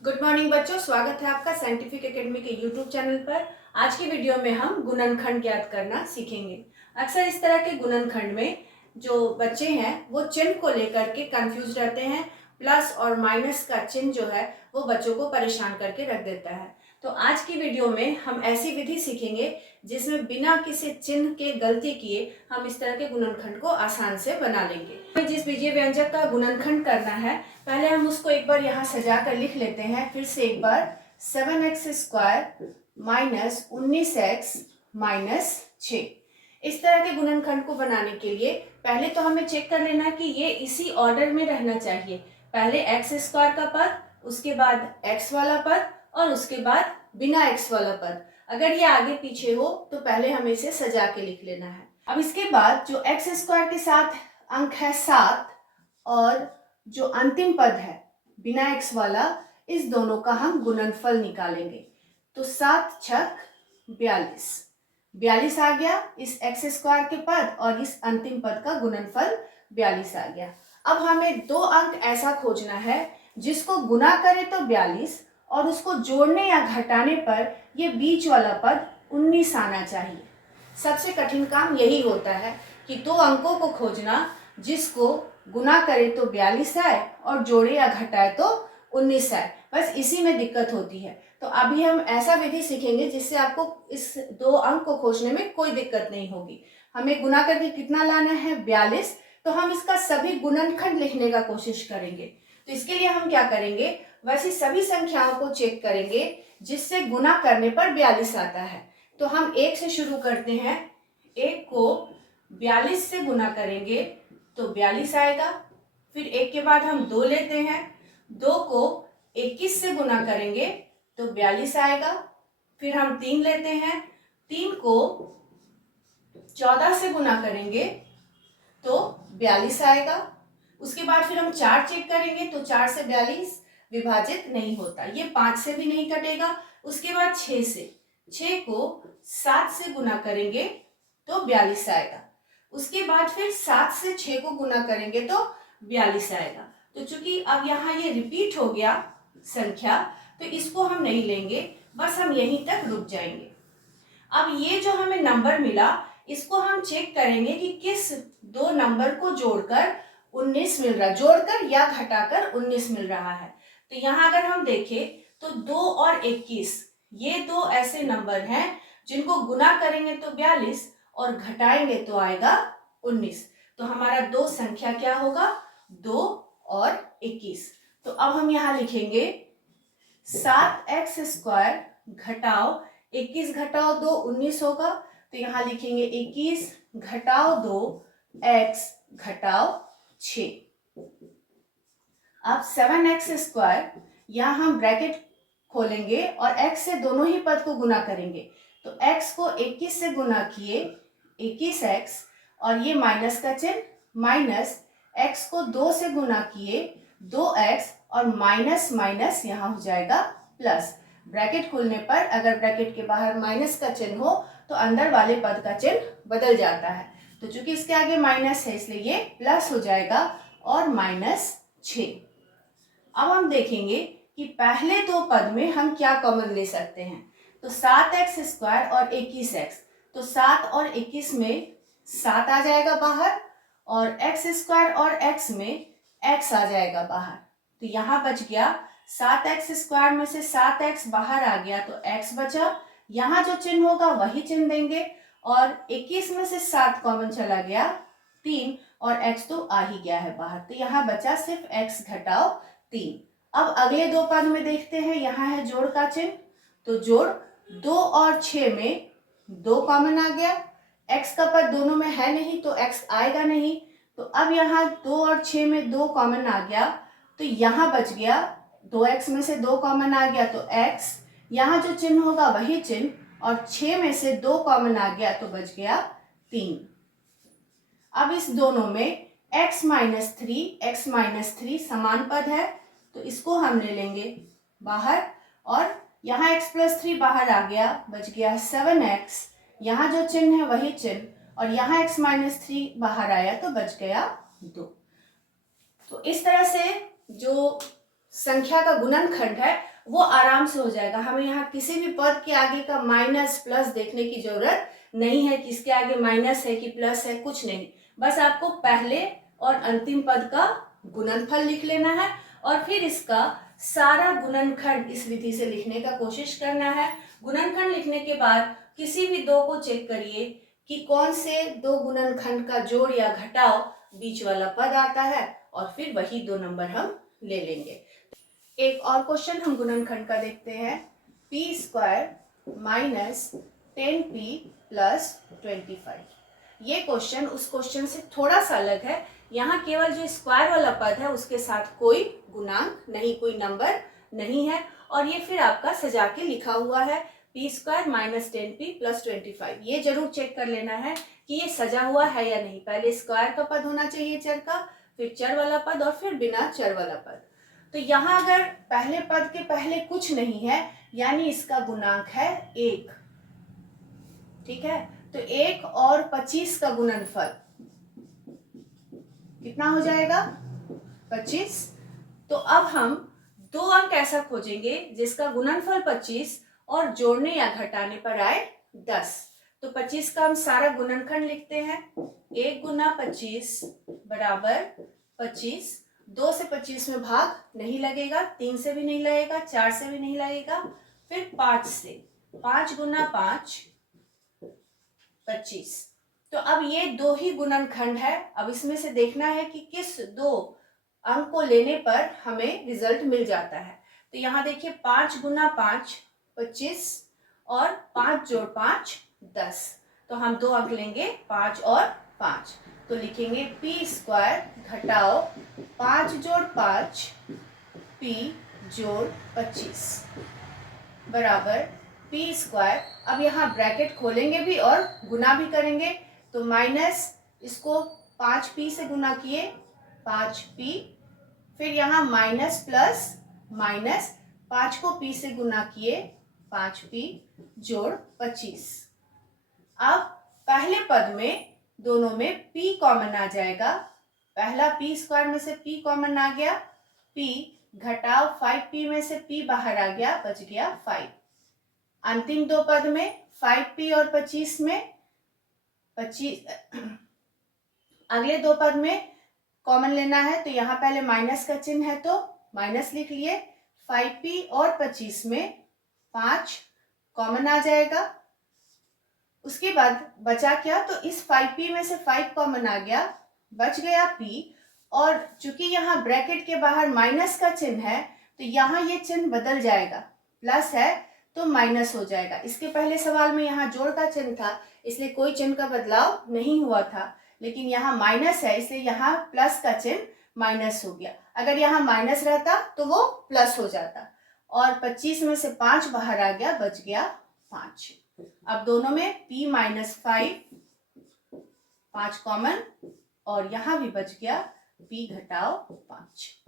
Good morning बच्चों, स्वागत है आपका साइंटिफिक एकेडमी के यूट्यूब चैनल पर। आज की वीडियो में हम गुणनखंड ज्ञात करना सीखेंगे। अक्सर इस तरह के गुणनखंड में जो बच्चे हैं वो चिन्ह को लेकर के कंफ्यूज रहते हैं। प्लस और माइनस का चिन्ह जो है वो बच्चों को परेशान करके रख देता है। तो आज की वीडियो में हम ऐसी विधि सीखेंगे जिसमें बिना किसी चिन्ह के गलती किए हम इस तरह के गुणनखंड को आसान से बना लेंगे। जिस बीजीय व्यंजक का गुणनखंड करना है, पहले हम उसको एक बार यहाँ सजा कर लिख लेते हैं। फिर से एक बार 7x² माइनस 19x माइनस 6। इस तरह के गुणनखंड को बनाने के लिए पहले तो हमें चेक कर लेना कि ये इसी ऑर्डर में रहना चाहिए। पहले x² का पद, उसके बाद x वाला पद और उसके बाद बिना x वाला पद। अगर ये आगे पीछे हो तो पहले हमें इसे सजा के लिख लेना है। अब इसके बाद जो x² के साथ अंक है 7 और जो अंतिम पद है बिना x वाला, इस दोनों का हम गुणनफल निकालेंगे। तो 7 छक 42 आ गया इस x² के पद और इस अंतिम पद का गुणनफल 42 आ गया। अब हमें दो अंक ऐसा खोजना है जिसको गुना करे तो 42 और उसको जोड़ने या घटाने पर ये बीच वाला पद 19 आना चाहिए। सबसे कठिन काम यही होता है कि दो अंकों को खोजना जिसको गुना करे तो 42 आए और जोड़े या घटाए तो 19 आए। बस इसी में दिक्कत होती है। तो अभी हम ऐसा विधि सीखेंगे जिससे आपको इस दो अंक को खोजने में कोई दिक्कत नहीं होगी। हमें गुना करके कितना लाना है 42, तो हम इसका सभी गुणनखंड लिखने का कोशिश करेंगे। तो इसके लिए हम क्या करेंगे, वैसी सभी संख्याओं को चेक करेंगे जिससे गुना करने पर 42 आता है। तो हम 1 से शुरू करते हैं। 1 को 42 से गुना करेंगे तो 42 आएगा। फिर 1 के बाद हम 2 लेते हैं। 2 को 21 से गुना करेंगे तो 42 आएगा। फिर हम 3 लेते हैं। 3 को 14 से गुना करेंगे तो 42 आएगा। उसके बाद फिर हम 4 चेक करेंगे तो 4 से 42 विभाजित नहीं होता, ये 5 से भी नहीं कटेगा। उसके बाद 6 से, 6 को 7 से गुना करेंगे तो 42 आएगा। उसके बाद फिर 7 से 6 को गुना करेंगे तो 42 आएगा। तो चूंकि अब यहाँ ये रिपीट हो गया संख्या, तो इसको हम नहीं लेंगे, बस हम यहीं तक रुक जाएंगे। अब ये जो हमें नंबर मिला, इसको हम चेक करेंगे कि किस दो नंबर को जोड़कर 19 मिल रहा है, जोड़कर या घटाकर 19 मिल रहा है। तो यहाँ अगर हम देखें तो 2 और 21 ये दो ऐसे नंबर हैं जिनको गुना करेंगे तो 42 और घटाएंगे तो आएगा 19। तो हमारा दो संख्या क्या होगा, 2 और 21। तो अब हम यहाँ लिखेंगे 7x² घटाओ 21 घटाओ 2 19 होगा। तो यहाँ लिखेंगे 21 घटाओ 2 x घटाओ 6। अब 7x², यहाँ हम ब्रैकेट खोलेंगे और x से दोनों ही पद को गुना करेंगे। तो x को 21 से गुना किए 21x और ये माइनस का चिन्ह, माइनस x को 2 से गुना किए 2x और माइनस माइनस यहाँ हो जाएगा प्लस। ब्रैकेट खोलने पर अगर ब्रैकेट के बाहर माइनस का चिन्ह हो तो अंदर वाले पद का चिन्ह बदल जाता है। तो चूंकि इसके आगे माइनस है इसलिए ये प्लस हो जाएगा और -6। अब हम देखेंगे कि पहले दो पद में हम क्या कॉमन ले सकते हैं। तो 7x² और 21x, तो 7 और 21 में 7 आ जाएगा बाहर और x² और x में x आ जाएगा बाहर। तो यहाँ बच गया 7x² में से 7x बाहर आ गया तो x बचा। यहाँ जो चिन्ह होगा वही चिन्ह देंगे और 21 में से 7 कॉमन चला गया 3 और x तो आ ही गया है बाहर। तो यहाँ बचा सिर्फ x घटाओ 3। अब अगले दो पद में देखते हैं, यहाँ है जोड़ का चिन्ह। तो जोड़ 2 और 6 में 2 कॉमन आ गया। x का पद दोनों में है नहीं तो x आएगा नहीं। तो अब यहाँ 2 और 6 में 2 कॉमन आ गया तो यहाँ बच गया 2x में से 2 कॉमन आ गया तो x, यहाँ जो चिन्ह होगा वही चिन्ह और 6 में से 2 कॉमन आ गया तो बच गया 3। अब इस दोनों में x - 3 समान पद है तो इसको हम ले लेंगे बाहर और यहाँ x + 3 बाहर आ गया, बच गया 7x। यहाँ जो चिन्ह है वही चिन्ह और यहाँ x - 3 बाहर आया तो बच गया 2। तो इस तरह से जो संख्या का गुणनखंड है वो आराम से हो जाएगा। हमें यहाँ किसी भी पद के आगे का माइनस प्लस देखने की जरूरत नहीं है कि इसके आगे माइनस है कि प्लस है, कुछ नहीं। बस आपको पहले और अंतिम पद का गुणनफल लिख लेना है और फिर इसका सारा गुणनखंड इस विधि से लिखने का कोशिश करना है। गुणनखंड लिखने के बाद किसी भी दो को चेक करिए कि कौन से दो गुणनखंड का जोड़ या घटाव बीच वाला पद आता है और फिर वही 2 नंबर हम ले लेंगे। एक और क्वेश्चन हम गुणनखंड का देखते हैं। P square minus 10p plus 25। ये क्वेश्चन उस क्वेश्चन से थोड़ा सा अलग है। यहाँ केवल जो स्क्वायर वाला पद है उसके साथ कोई गुणांक नहीं, कोई नंबर नहीं है और ये फिर आपका सजा के लिखा हुआ है P square minus 10p plus 25। ये जरूर चेक कर लेना है कि ये सजा हुआ है या नहीं। पहले स्क्वायर का पद होना चाहिए चर का, फिर चर वाला पद और फिर बिना चर वाला पद। तो यहाँ अगर पहले पद के पहले कुछ नहीं है यानी इसका गुणांक है 1। ठीक है, तो 1 और 25 का गुणनफल कितना हो जाएगा? 25। तो अब हम दो अंक ऐसा खोजेंगे जिसका गुणनफल 25 और जोड़ने या घटाने पर आए 10। तो 25 का हम सारा गुणनखंड लिखते हैं। 1 गुना 25 बराबर 25। 2 से 25 में भाग नहीं लगेगा, 3 से भी नहीं लगेगा, 4 से भी नहीं लगेगा, फिर 5 से। 5 गुना 5 25। तो अब ये दो ही गुणनखंड है। अब इसमें से देखना है कि किस दो अंक को लेने पर हमें रिजल्ट मिल जाता है। तो यहाँ देखिए 5 गुना 5 25 और 5 जोड़ 5 10। तो हम दो अंक लेंगे 5 और 5। तो लिखेंगे पी स्क्वायर घटाओ 5 जोड़ 5 पी जोड़ 25 बराबर पी स्क्वायर। अब यहाँ ब्रैकेट खोलेंगे भी और गुना भी करेंगे। तो माइनस इसको 5p से गुना किए 5p, फिर यहाँ माइनस प्लस माइनस 5 को p से गुना किए 5p जोड़ 25। अब पहले पद में दोनों में p कॉमन आ जाएगा। पहला p स्क्वायर में से p कॉमन आ गया, p घटाव 5p में से p बाहर आ गया, बच गया 5। अंतिम दो पद में 5p और 25 में 25 अगले दो पद में कॉमन लेना है। तो यहाँ पहले माइनस का चिन्ह है तो माइनस लिख लिए। 5p और 25 में 5 कॉमन आ जाएगा। उसके बाद बचा क्या? तो इस 5p में से 5 कॉमन आ गया, बच गया p। और चूंकि यहाँ ब्रैकेट के बाहर माइनस का चिन्ह है तो यहाँ ये चिन्ह बदल जाएगा, प्लस है तो माइनस हो जाएगा। इसके पहले सवाल में यहाँ जोड़ का चिन्ह था इसलिए कोई चिन्ह का बदलाव नहीं हुआ था, लेकिन यहाँ माइनस है इसलिए यहाँ प्लस का चिन्ह माइनस हो गया। अगर यहाँ माइनस रहता तो वो प्लस हो जाता। और 25 में से 5 बाहर आ गया, बच गया 5। अब दोनों में p माइनस 5 कॉमन और यहाँ भी बच गया p घटाओ 5।